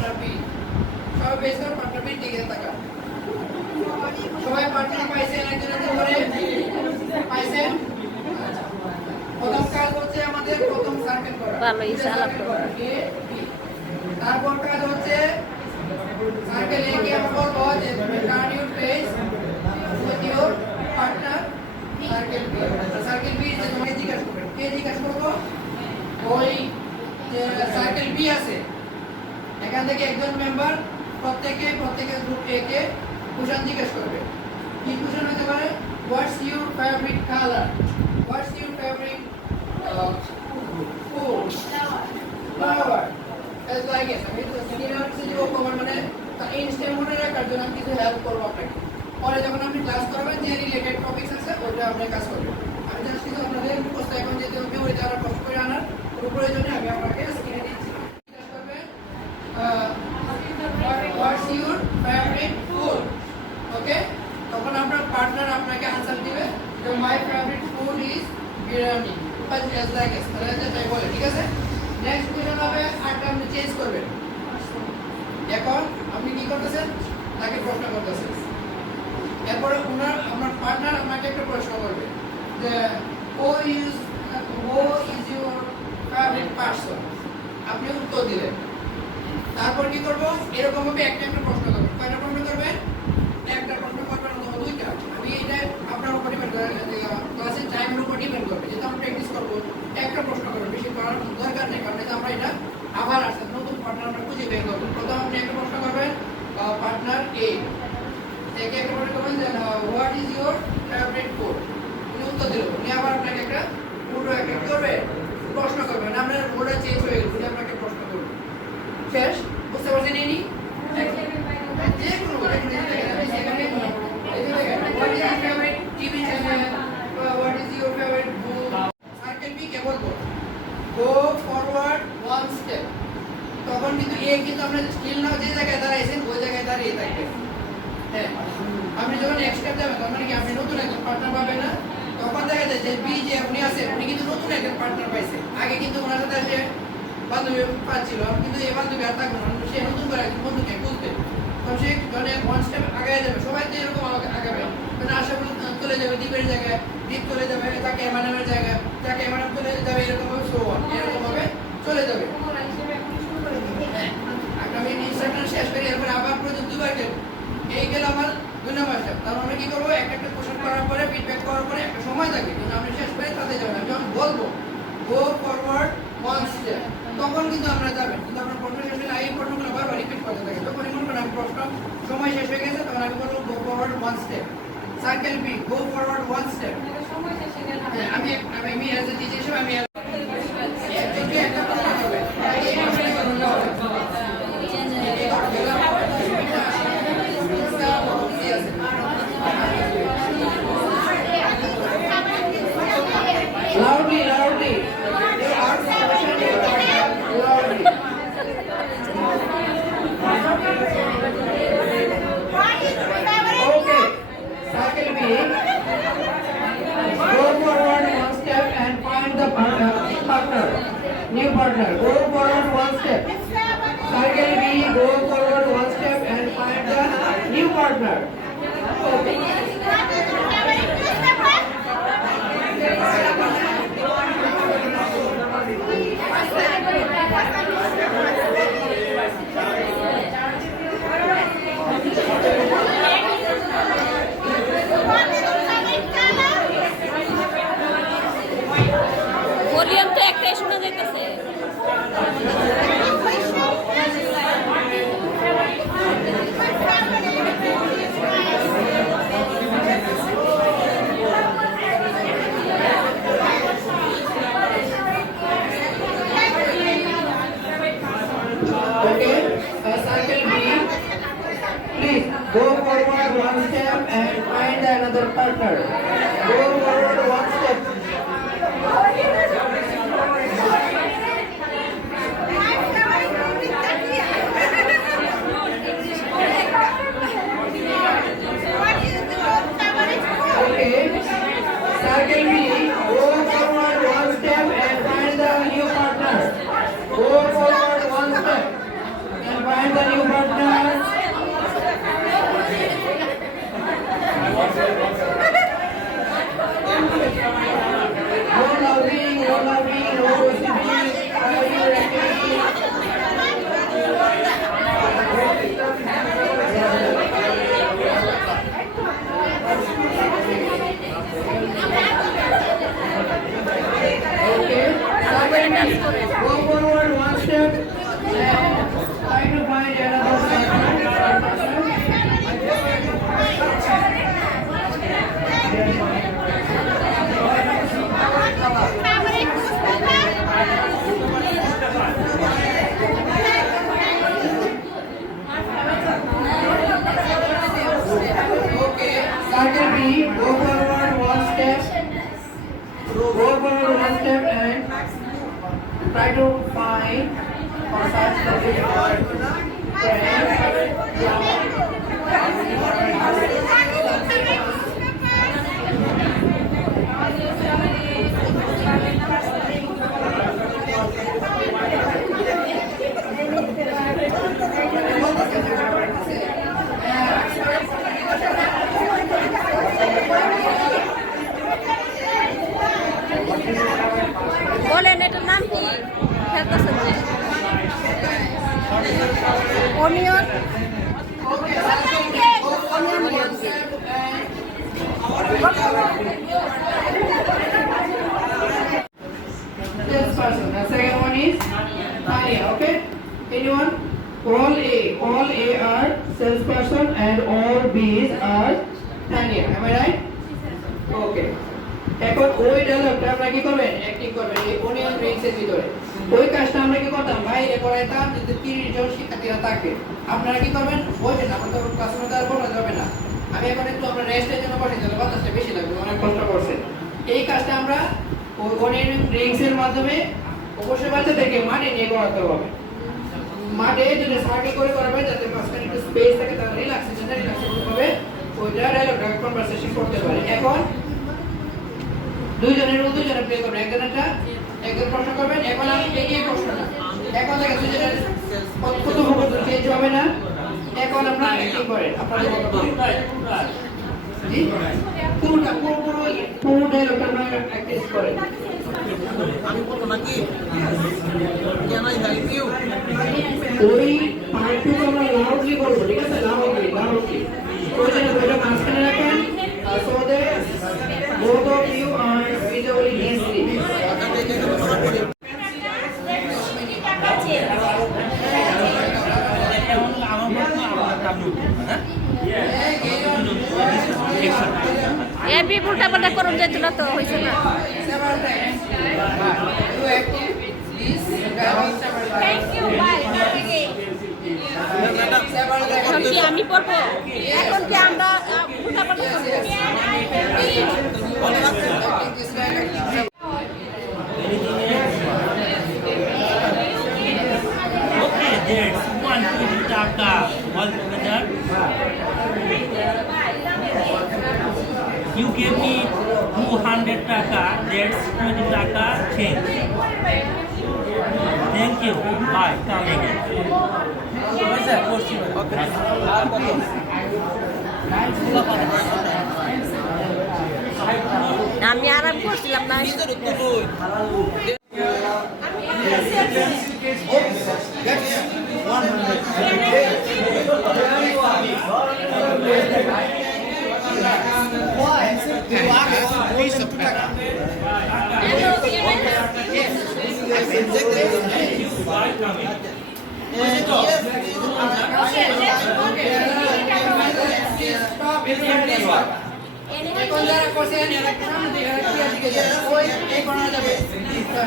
Partner B. সবাই বেশ করে পার্টনার বি দিকে তাকান। সবাই পার্টনার পাইছেন একজন একজন করে? পাইছেন? প্রথম কাজ হচ্ছে আমাদের প্রথম সার্কেল করা। ভালোই চালাক করা। তারপর কাজ হচ্ছে সার্কেল এ কে আমরা বলবো যে turn your face with your partner circle B. Circle B যে তোমাকে জিজ্ঞাসা করবে, কে জিজ্ঞাসা করবো? ওই যে সার্কেল বি আছে এখান থেকে একজন মেম্বার প্রত্যেকের গ্রুপ এ কে কোশ্চেন জিজ্ঞাসা করবে। কি কোশ্চেন হতে পারে? What's your favourite colour? What's your favourite food? Flower? As like it. আমি তো সিনিয়র সিনিয়র কভার মানে ইনস্ট্যান্ট মনে রাখার জন্য আমি কিছু হেল্প করবো আপনাকে। পরে যখন আপনি ক্লাস করবেন যে রিলেটেড টপিকস আছে ওটা আপনি কাজ করবেন। আমি জাস্ট কিছু আপনাদের মুখস্থ এখন যেতে মেমোরিতে আনার কষ্ট করে আনার কোনো প্রয়োজনে আমি আপনাকে স্ক্রিনে দিচ্ছি। What's your favorite food? ওকে, তখন আপনার পার্টনার আপনাকে আনসার দিবে যে my favourite food is biryani. Bus just like this. তাহলে তাই বলে, ঠিক আছে? নেক্সট কোশ্চেন হবে আরটা আপনি চেঞ্জ করবেন। এখন আপনি কি করতেছেন? তাকে প্রশ্ন করতেছেন। এরপরে আপনার পার্টনার আপনাকে একটা প্রশ্ন করবে যে who is your favourite person? আপনি উত্তর দিলেন। তারপর কি করব? এরকম ভাবে একটা একটা প্রশ্ন করবেন। কয়টা প্রশ্ন করবেন? একটা প্রশ্ন করবেন অথবা দুইটা। আমি এটা আপনার উপর ডিপেন্ড করে, ক্লাসের টাইমের উপর ডিপেন্ড করবে। যেহেতু আমরা প্র্যাকটিস করবো, একটা প্রশ্ন করবেন, বেশি করার দরকার নেই। কারণ আমরা এটা আবার আসছে নতুন পার্টনার আমরা খুঁজে বের করবো। প্রথম আপনি একটা প্রশ্ন করবেন পার্টনার এ থেকে, একটা প্রশ্ন করবেন যে what is your favourite food? উনি উত্তর দিল। উনি আবার আপনাকে একটা পুরো একটা কি করবে? প্রশ্ন করবেন। আপনার ওটা চেঞ্জ হয়ে গেল, উনি আপনাকে প্রশ্ন করবেন। শেষ? বুঝতে পারছেন? যে কোনো what is your favorite TV channel? What is your favorite book? Circle B কে বলবো go forward one step. তখন কিন্তু এ কিন্তু আমরা স্কিল নাও যে জায়গায় দাঁড়াইছেন ওই জায়গায় দাঁড়িয়ে থাকবেন। হ্যাঁ, আপনি যখন নেক্সট স্টেপ যাবেন তার মানে কি আপনি নতুন একজন পার্টনার পাবেন না? তখন দেখা যায় যে বি যে উনি আছে উনি কিন্তু নতুন একজন পার্টনার পাইছে। আগে কিন্তু ওনার সাথে সে বান্ধবী পাচ্ছিল, কিন্তু এই বান্ধবী আর থাকবে না, সে নতুন করে একজন বন্ধুকে খুঁজবে। তখন সে মানে ওয়ান স্টেপ আগে যাবে। সবাই তো এরকম আগাবে, মানে আশাপুর চলে যাবে দ্বীপের জায়গায়, দ্বীপ চলে যাবে তাকে এমানামের জায়গায়, তাকে এমানাম চলে যাবে, এরকম ভাবে সো অন, এরকম ভাবে চলে যাবে। হ্যাঁ, আমি ইনস্ট্রাকশন শেষ করি, এরপরে আবার প্রয়োজন দুবার গেল। এই গেল আমার 2 নম্বর স্টেপ। তারপর আমরা কি করবো? একটা একটা কোশ্চেন করার পরে ফিডব্যাক করার পরে একটা সময় থাকে, কিন্তু আমি শেষ করে তাতে যাবেন। আমি যখন বলবো গো ফরওয়ার্ড ওয়ান স্টেপ তখন কিন্তু আমরা যাবেন। কিন্তু আপনার প্রশ্ন শেষ হলে এই প্রশ্নগুলো বারবার রিপিট করতে থাকে। যখন মনে করেন আমি প্রশ্ন সময় শেষ হয়ে গেছে তখন আমি বলবো go forward one step. Circle B go forward one step. আমি অ্যাজ এ টিচার হিসেবে আমি একজনকে একটা প্রশ্ন করবে। এই প্রশ্নটা করতে হবে। Loudly, loudly. You ask the question loudly. Okay. Circle B. Go forward one step and find the partner. New partner. Go forward one step. Circle B. Go forward one step and find the new partner. Okay. Volume তো একটাই শোনা যাইতেছে। Okay, circle B. Please go forward one step and find another partner. Go forward one step. Okay, circle B. Go forward one step and find the new partner. Go forward one step and find the onion Okay, onion one step and salesperson. The second one is Tanya. Okay. Anyone? All A are salesperson and all B's are Tanya. Am I right? Okay. এখন ওই ডায়লগটা আমরা কি করবেন active করবেন এই onion রিংসের ভিতরে ওই কাজটা আমরা কি করতাম বাইরে করাইতাম যদি 30 জন শিক্ষার্থীরা থাকে আপনারা কি করবেন বসেন আমরা তো ক্লাসরুমে তো আর বসা যাবে না আমি এখন একটু আমরা রেস্টের জন্য বসে যাবো বাতাসটা বেশি লাগবে অনেক কষ্ট করছে এই কাজটা আমরা ওই অনিয়ন রিংসের মাধ্যমে অবশ্যই বাচ্চাদেরকে মাঠে নিয়ে করাতে হবে মাঠে যদি সার্কেল করে করাবে যাতে মাঝখানে একটু স্পেস থাকে তাহলে রিল্যাক্সেশন হবে ওইটা ডায়লগটা কনভারসেশন করতে পারে এখন দুইজনের দুইজনে প্লে করবেন একজন প্রশ্ন করবেন এখন আমি এই প্রশ্নটা এখন থেকে দুইজনের কত মুহূর্ত চেঞ্জ হবে না এখন আপনারা কি করেন আপনারা জি পুরো ডায়লগটা আপনারা প্র্যাকটিস করেন আমি বলবো নাকি ক্যান আই হেল্প ইউ ওই পার্টটুকু আমরা লাউডলি বলবো ঠিক আছে লাউডলি ওই জন্য ওইটা মাঝখানে রাখেন so that both of you are visually easily A B উল্টা পাল্টা করুন যেত না তো হইছে না several times you active please thank you bye several এখন times কি আমি পড়বো এখন কি আমরা উল্টা পাল্টা করব this dialogue Okay, that's 120 taka altogether. You gave me 200 taka, that's 20 taka change. Thank you. Bye. Come again. What's that? আমি আরাম করছিলাম না stop এখন যারা করছেন এরা সামনে দিকে এরা ক্লিয়ার দিকে যাবে ওই এই কোণা যাবে তো